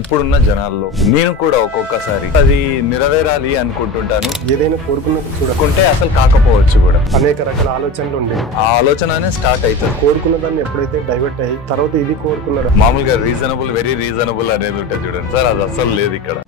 ఇప్పుడున్న జనాల్లో నేను కూడా ఒక్కొక్కసారి అది నెరవేరాలి అనుకుంటుంటాను. ఏదైనా కోరుకున్నప్పుడు చూడకుంటే అసలు కాకపోవచ్చు కూడా. అనేక రకాల ఆలోచనలు ఉండే ఆ ఆలోచననే స్టార్ట్ అవుతుంది. కోరుకున్న దాన్ని ఎప్పుడైతే డైవర్ట్ అయ్యి తర్వాత ఇది కోరుకున్నాడు. మామూలుగా రీజనబుల్, వెరీ రీజనబుల్ అనేది ఉంటుంది చూడండి సార్, అది అసలు లేదు ఇక్కడ.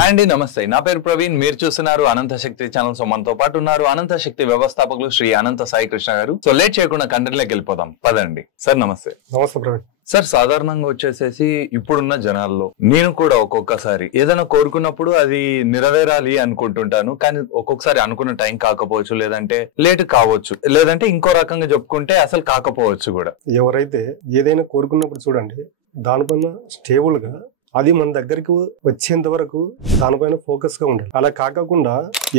హాయ్ అండి, నమస్తే. నా పేరు ప్రవీణ్, మీరు చూస్తున్నారు అనంత శక్తి ఛానల్. సో మనతో పాటు ఉన్నారు అనంత శక్తి వ్యవస్థాపకులు శ్రీ అనంత సాయి కృష్ణ గారు. సో లేట్ చేయకుండా కంటెంట్ లోకి వెళ్ళిపోదాం పదండి. సార్ నమస్తే. నమస్తే ప్రవీణ్. సార్, సాధారణంగా వచ్చేసేసి ఇప్పుడున్న జనాల్లో నేను కూడా ఒక్కొక్కసారి ఏదైనా కోరుకున్నప్పుడు అది నెరవేరాలి అనుకుంటుంటాను, కానీ ఒక్కొక్కసారి అనుకున్న టైం కాకపోవచ్చు, లేదంటే లేట్ కావచ్చు, లేదంటే ఇంకో రకంగా చెప్పుకుంటే అసలు కాకపోవచ్చు కూడా. ఎవరైతే ఏదైనా కోరుకున్నప్పుడు చూడండి, దానిపైన స్టేబుల్ గా అది మన దగ్గరికి వచ్చేంత వరకు దానిపైన ఫోకస్ గా ఉండాలి. అలా కాకుండా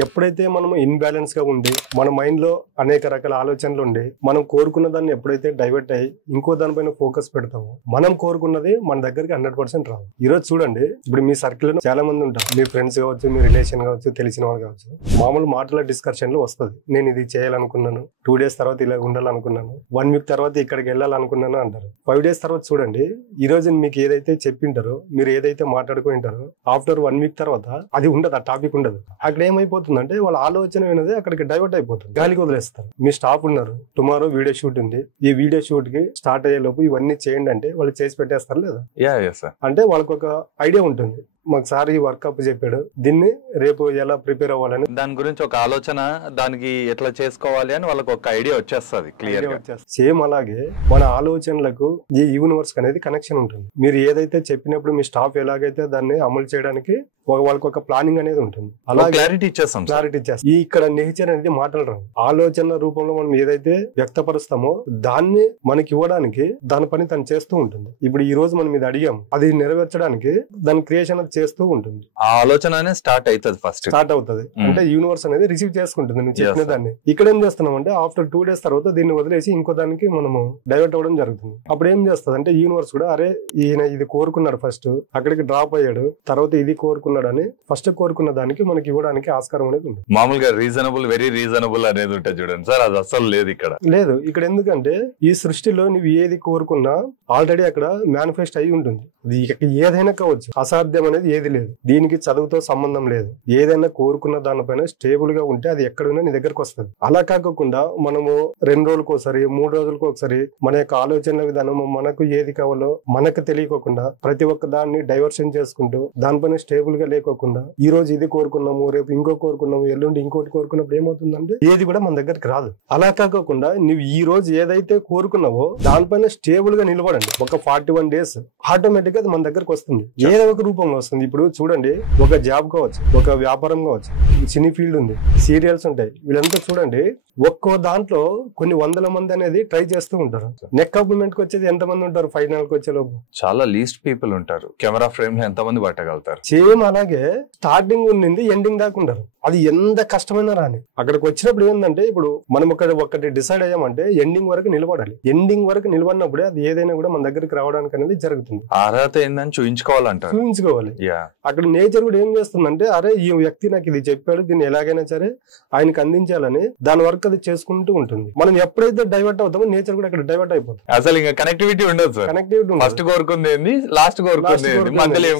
ఎప్పుడైతే మనం ఇన్బ్యాలెన్స్ గా ఉండి మన మైండ్ లో అనేక రకాల ఆలోచనలు ఉండి మనం కోరుకున్న దాన్ని ఎప్పుడైతే డైవర్ట్ అయ్యి ఇంకో దానిపైన ఫోకస్ పెడతామో మనం కోరుకున్నది మన దగ్గరికి 100% రాదు. ఈ రోజు చూడండి, ఇప్పుడు మీ సర్కిల్ లో చాలా మంది ఉంటారు, మీ ఫ్రెండ్స్ కావచ్చు, మీ రిలేషన్ కావచ్చు, తెలిసిన వాళ్ళు కావచ్చు. మామూలు మాటల డిస్కషన్ లో వస్తుంది, నేను ఇది చేయాలనుకున్నాను, 2 days తర్వాత ఇలా ఉండాలనుకున్నాను, 1 week తర్వాత ఇక్కడికి వెళ్ళాలనుకున్నాను అంటారు. 5 days తర్వాత చూడండి, ఈ రోజు మీకు ఏదైతే చెప్పింటారో, మీరు ఏదైతే మాట్లాడుకుంటారో, ఆఫ్టర్ 1 week తర్వాత అది ఉండదు, ఆ టాపిక్ ఉండదు. అక్కడ ఏమైపోతుందంటే వాళ్ళ ఆలోచన అనేది అక్కడికి డైవర్ట్ అయిపోతుంది, గాలికి వదిలేస్తారు. మీ స్టాఫ్ ఉన్నారు, టుమారో వీడియో షూట్ ఉంది, ఈ వీడియో షూట్ కి స్టార్ట్ అయ్యే లోపు ఇవన్నీ చేయండి అంటే వాళ్ళు చేసి పెట్టేస్తారు లేదా? అంటే వాళ్ళకి ఒక ఐడియా ఉంటుంది, మాకు సార్ ఈ వర్కప్ చెప్పాడు, దీన్ని రేపు ఎలా ప్రిపేర్ అవ్వాలని, దాని గురించి ఒక ఆలోచన, దానికి ఎట్లా చేసుకోవాలి అని వాళ్ళకి ఒక ఐడియా వచ్చేస్తుంది, క్లియర్ గా. సేమ్ అలాగే మన ఆలోచనలకు ఈ యూనివర్స్ అనేది కనెక్షన్ ఉంటుంది. మీరు ఏదైతే చెప్పినప్పుడు మీ స్టాఫ్ ఎలాగైతే దాన్ని అమలు చేయడానికి వాళ్ళకి ఒక ప్లానింగ్ అనేది ఉంటుంది. అలా క్లారిటీ ఇచ్చేస్తాం. ఈ ఇక్కడ నేచర్ అనేది మాటలు రావు, ఆలోచన రూపంలో మనం ఏదైతే వ్యక్తపరుస్తామో దాన్ని మనకి ఇవ్వడానికి దాని పని తను చేస్తూ ఉంటుంది. ఇప్పుడు ఈ రోజు మనం ఇది అడిగాము, అది నెరవేర్చడానికి దాని క్రియేషన్ చేస్తూ ఉంటుంది. ఆ ఆలోచన స్టార్ట్ అవుతుంది, అంటే యూనివర్స్ అనేది రిసీవ్ చేసుకుంటుంది నువ్వు చెప్పిన దాన్ని. ఇక్కడ ఏం చేస్తున్నాం అంటే ఆఫ్టర్ 2 days తర్వాత దీన్ని వదిలేసి ఇంకో దానికి మనము డైవర్ట్ అవ్వడం జరుగుతుంది. అప్పుడు ఏం చేస్తుంది అంటే యూనివర్స్ కూడా, అరే ఈయన ఇది కోరుకున్నాడు, ఫస్ట్ అక్కడికి డ్రాప్ అయ్యాడు, తర్వాత ఇది కోరుకున్నాడు అని ఫస్ట్ కోరుకున్న దానికి మనకి ఇవ్వడానికి ఆస్కారం అనేది ఉంది. మామూలుగా రీజనబుల్, వెరీ రీజనబుల్ అనేది ఉంటుంది చూడండి సార్, అది అసలు లేదు ఇక్కడ. లేదు ఇక్కడ, ఎందుకంటే ఈ సృష్టిలో నువ్వు ఏది కోరుకున్నా ఆల్రెడీ అక్కడ మేనిఫెస్ట్ అయి ఉంటుంది. ఏదైనా కావచ్చు, అసాధ్యం అనేది ఏది లేదు. దీనికి చదువుతో సంబంధం లేదు. ఏదైనా కోరుకున్న దానిపైన స్టేబుల్ గా ఉంటే అది ఎక్కడున్నా నీ దగ్గరకు వస్తుంది. అలా కాకుండా మనము 2 రోజులకు ఒకసారి, 3 రోజులకు ఒకసారి మన యొక్క ఆలోచనల విధానము మనకు ఏది కావాలో మనకు తెలియకోకుండా ప్రతి ఒక్క దాన్ని డైవర్షన్ చేసుకుంటూ దానిపైన స్టేబుల్ గా లేకోకుండా ఈ రోజు ఇది కోరుకున్నాము, రేపు ఇంకో కోరుకున్నాము, ఎల్లుండి ఇంకోటి కోరుకున్నప్పుడు ఏమవుతుందంటే ఏది కూడా మన దగ్గరికి రాదు. అలా కాకుండా నువ్వు ఈ రోజు ఏదైతే కోరుకున్నావో దానిపైన స్టేబుల్ గా నిలబడండి. ఒక 41 days ఆటోమేటిక్ గా అది మన దగ్గరకు వస్తుంది, ఏదో ఒక రూపంలో వస్తుంది. ఇప్పుడు చూడండి, ఒక జాబ్ కావచ్చు, ఒక వ్యాపారం కావచ్చు, సినీ ఫీల్డ్ ఉంది, సీరియల్స్ ఉంటాయి, వీళ్ళంతా చూడండి ఒక్కో దాంట్లో కొన్ని 100 మంది అనేది ట్రై చేస్తూ ఉంటారు. నెక్ మూమెంట్ కి వచ్చేది ఎంత మంది ఉంటారు? ఫైనల్ కి వచ్చే లోపు చాలా లీస్ట్ పీపుల్ ఉంటారు. కెమెరా ఫ్రేమ్ లో ఎంత మంది పట్టగలుగుతారు? సేమ్ అలాగే స్టార్టింగ్ ఉండింది ఎండింగ్ దాకా ఉంటారు. అది ఎంత కష్టమైనా రాని అక్కడికి వచ్చినప్పుడు ఏంటంటే, ఇప్పుడు మనం ఒకటి డిసైడ్ అయ్యామంటే ఎండింగ్ వరకు నిలబడాలి. ఎండింగ్ వరకు నిలబడినప్పుడే అది ఏదైనా కూడా మన దగ్గరికి రావడానికి అనేది జరుగుతుంది. అర్హత ఏందని చూపించుకోవాలి. అక్కడ నేచర్ కూడా ఏం చేస్తుందంటే, అరే ఈ వ్యక్తి నాకు ఇది చెప్పాడు, దీన్ని ఎలాగైనా సరే ఆయనకి అందించాలని దాని వరకు అది చేసుకుంటూ ఉంటుంది. మనం ఎప్పుడైతే డైవర్ట్ అవుతామో నేచర్ కూడా అక్కడ డైవర్ట్ అయిపోతుంది. అసలు ఇంకా కనెక్టివిటీ ఉండదు. ఫస్ట్ కోరుకుంది లాస్ట్ కోరుకుంది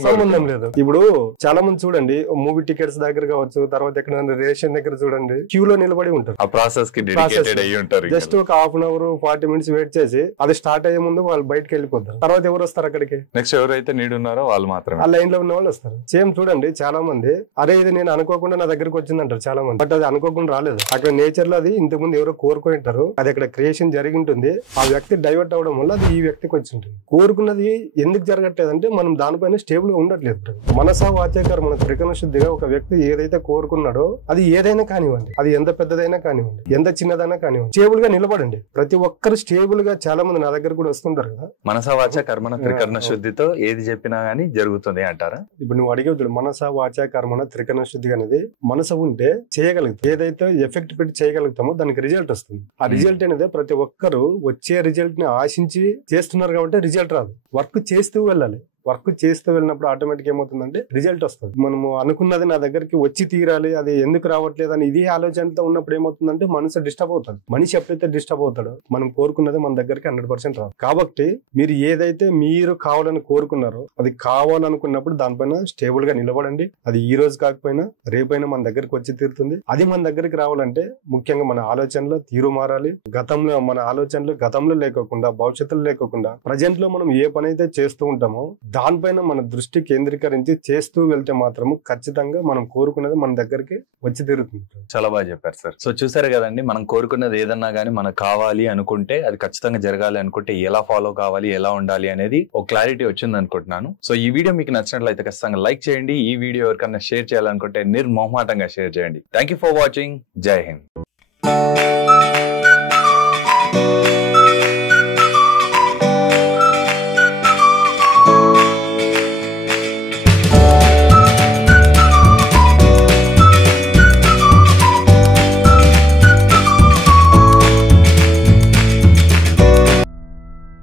సంబంధం లేదు. ఇప్పుడు చాలా మంది చూడండి, మూవీ టికెట్స్ దగ్గర కావచ్చు, తర్వాత ఎక్కడ రేషన్ దగ్గర చూడండి, క్యూ లో నిలబడి ఉంటారు. ఆ ప్రాసెస్ కి డెడికేటెడ్ అయ్యి ఉంటారు. జస్ట్ ఒక ½ an hour 40 minutes వెయిట్ చేసి అది స్టార్ట్ అయ్యే ముందు వాళ్ళు బయటకు వెళ్ళిపోతారు. తర్వాత ఎవరు వస్తారు అక్కడికి? నెక్స్ట్ ఎవరైతే నీడ్ ఉన్నారో వాళ్ళు మాత్రమే ఆ లైన్ లో ఉన్న వాళ్ళు వస్తారు. సేమ్ చూడండి, చాలా మంది అరే ఇది నేను అనుకోకుండా నా దగ్గరకు వచ్చింది అంటారు చాలా మంది. బట్ అది అనుకోకుండా రాలేదు. అక్కడ నేచర్ లో అది ఇంతకుముందు ఎవరో కోరుకుంటారు, అది అక్కడ క్రియేషన్ జరిగి ఉంటుంది. ఆ వ్యక్తి డైవర్ట్ అవడం వల్ల అది ఈ వ్యక్తికి వచ్చి ఉంటుంది. కోరుకున్నది ఎందుకు జరగట్లేదంటే మనం దానిపైన స్టేబుల్ గా ఉండట్లేదు. మనసా వాచేకర్ మన త్రికరణ శుద్ధిగా ఒక వ్యక్తి ఏదైతే కోరుకున్నాడో అది ఏదైనా కానివ్వండి, అది ఎంత పెద్దదైనా కానివ్వండి, ఎంత చిన్నదైనా కానివ్వండి, స్టేబుల్ గా నిలబడండి. ప్రతి ఒక్కరు స్టేబుల్ గా చాలా మంది నా దగ్గర కూడా వస్తుంటారు కదా. మనసా వాచ కర్మణ త్రికరణ శుద్ధితో ఏది చెప్పినా గానీ జరుగుతుంది అంటారా? ఇప్పుడు నువ్వు అడిగే మనసా వాచ కర్మణ త్రికరణ శుద్ధి అనేది మనసు ఉంటే చేయగలుగుతాం. ఏదైతే ఎఫెక్ట్ పెట్టి చేయగలుగుతామో దానికి రిజల్ట్ వస్తుంది. ఆ రిజల్ట్ అనేది ప్రతి ఒక్కరు వచ్చే రిజల్ట్ ని ఆశించి చేస్తున్నారు కాబట్టి రిజల్ట్ రాదు. వర్క్ చేస్తూ వెళ్ళాలి. వర్క్ చేస్తూ వెళ్ళినప్పుడు ఆటోమేటిక్ ఏమవుతుందంటే రిజల్ట్ వస్తుంది. మనము అనుకున్నది నా దగ్గరికి వచ్చి తీరాలి, అది ఎందుకు రావట్లేదు అని ఇదే ఆలోచనతో ఉన్నప్పుడు ఏమవుతుందంటే మనసు డిస్టర్బ్ అవుతుంది. మనిషి ఎప్పుడైతే డిస్టర్బ్ అవుతాడో మనం కోరుకున్నది మన దగ్గరికి 100% రాదు. కాబట్టి మీరు ఏదైతే మీరు కావాలని కోరుకున్నారో అది కావాలనుకున్నప్పుడు దానిపైన స్టేబుల్ గా నిలబడండి. అది ఈ రోజు కాకపోయినా రేపైనా మన దగ్గరికి వచ్చి తీరుతుంది. అది మన దగ్గరికి రావాలంటే ముఖ్యంగా మన ఆలోచనలో తీరు మారాలి. గతంలో మన ఆలోచనలు గతంలో లేకోకుండా భవిష్యత్తులో లేకోకుండా ప్రజెంట్ లో మనం ఏ పని అయితే చేస్తూ ఉంటామో దానిపైన మన దృష్టి కేంద్రీకరించి చేస్తూ వెళ్తే మాత్రము ఖచ్చితంగా మనం కోరుకున్నది మన దగ్గరికి వచ్చి తీరుతుంది. చాలా బాగా చెప్పారు సార్. సో చూసారు కదండి, మనం కోరుకున్నది ఏదన్నా గానీ మనకు కావాలి అనుకుంటే అది ఖచ్చితంగా జరగాలి అనుకుంటే ఎలా ఫాలో కావాలి, ఎలా ఉండాలి అనేది ఒక క్లారిటీ వచ్చింది అనుకుంటున్నాను. సో ఈ వీడియో మీకు నచ్చినట్లయితే ఖచ్చితంగా లైక్ చేయండి. ఈ వీడియో ఎవరికన్నా షేర్ చేయాలనుకుంటే నిర్మోహమాటంగా షేర్ చేయండి. Thank you for watching. జై హింద్.